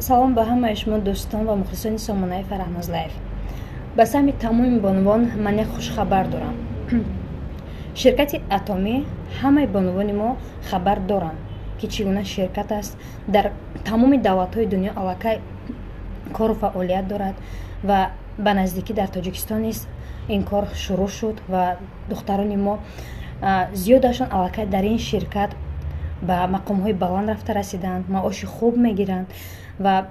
салом ба ҳамаи шумо дӯстон ва мухлисони сомонаи Фараҳноз лайв. ба сами тамоми бонувон ман як хушхабар дорам. ширкати Атоми ҳамаи бонувони мо хабар доранд ки чӣ гуна ширкат аст, дар тамоми давлатҳои дунё аллакай кору фаъолият дорад ва ба наздикӣ дар Тоҷикистон низ ин кор шурӯъ шуд ва духтарони мо зиёдашон аллакай дар ин ширкат ба мақомҳои баланд рафта расиданд, маоши хуб мегиранд ва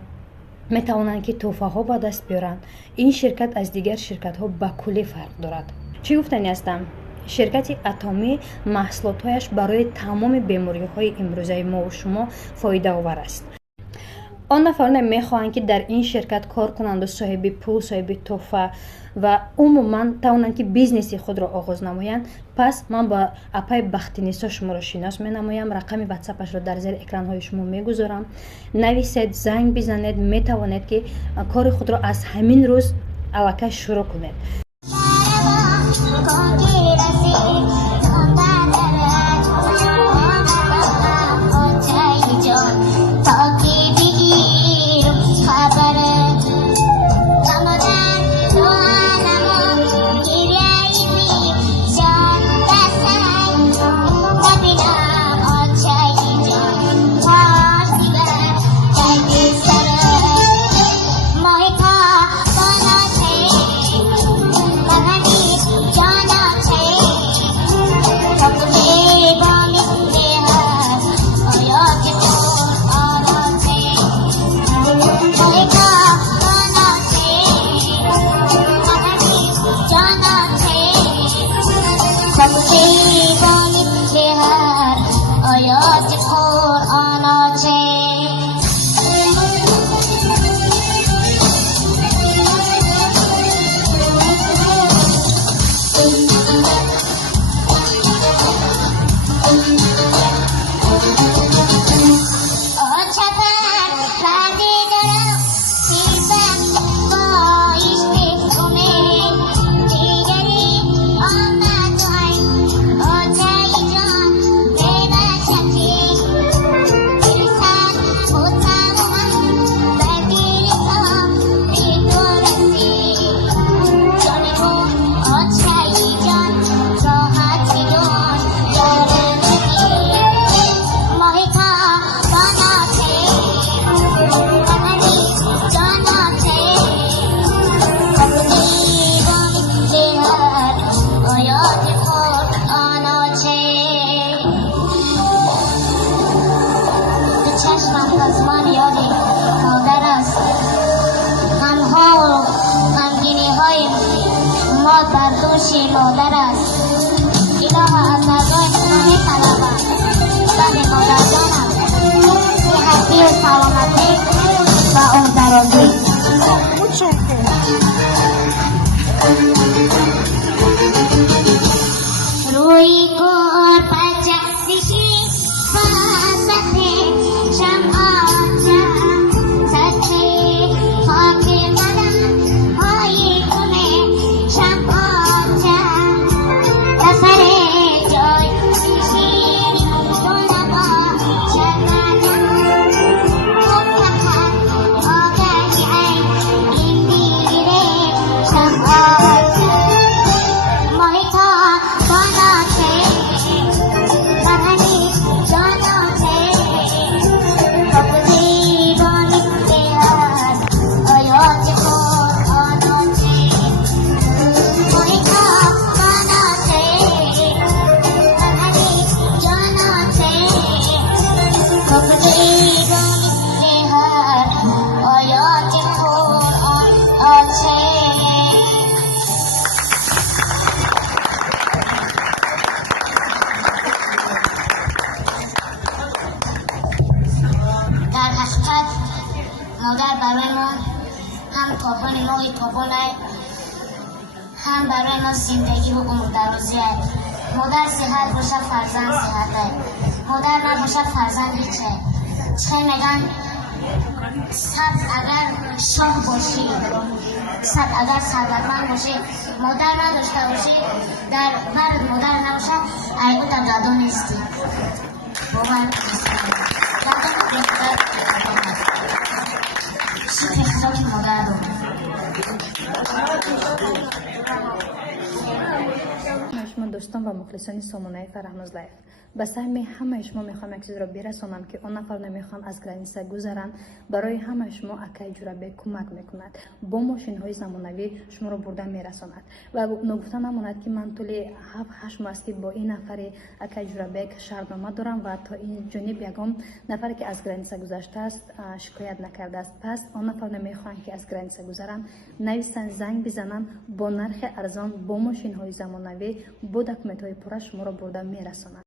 метавонанд ки тӯҳфаҳо ба даст биёранд. ин ширкат аз дигар ширкатҳо ба куллӣ фарқ дорад. чӣ гуфтанӣ ҳастам? ширкати Атоми маҳсулотҳояш барои тамоми бемориҳои имрӯзаи мо шумо фоидаовар аст. он нафароне мехоҳанд ки дар ин ширкат кор кунанду соҳиби пул, соҳиби тӯҳфа ва умуман тавонанд ки бизнеси худро оғоз намоянд, пас ман ба апаи Бахтинисо шуморо шинос менамоям. рақами ватсапашро дар зери экранҳои шумо мегузорам. нависед, занг бизанед, метавонед ки кори худро аз ҳамин рӯз аллакай шурӯъ кунед. مادر است. الها از نظر همه طلبم زن مادر جانم صحتی و سلامتی و عمردرازی. روی کار پچک دیشی فاسته شمع مادر برای ما هم کابان ماهی کابان هم برای ما زندگی و عمر درازی است. مادر صحت باشه فرزند صحت است. مادر نباشه فرزند هیچه. چه میگن صد اگر شاه باشی، صد اگر ثروتمند باشی، مادر نداشته باشی، در برد مادر نباشه ایگو تا جادو نیستی. باور نیستی. جادو достон ва мухлисони сомонаи Фарахноз Лайф, ба саҳми ҳамаи шумо мехоҳам як чизро бирасонам ки он нафар намехоҳанд аз граница гузаранд. Барои ҳамаи шумо Акаи Ҷурабек кӯмак мекунад, бо мошинҳои замонавӣ шуморо бурда мерасонад. Ва ногуфта намонад ки ман тӯли 7-8 моҳ аст ки бо ин нафари Акаи Ҷурабек шаҳрнома дорам ва то ин ҷониб ягон нафаре ки аз граница гузаштааст шикоят накардааст. Пас он нафар намехоҳанд ки аз граница гузаранд, нависанд, занг бизананд, бо нархи арзон, бо мошинҳои замонавӣ, бо документҳои пурра шуморо бурда мерасонад.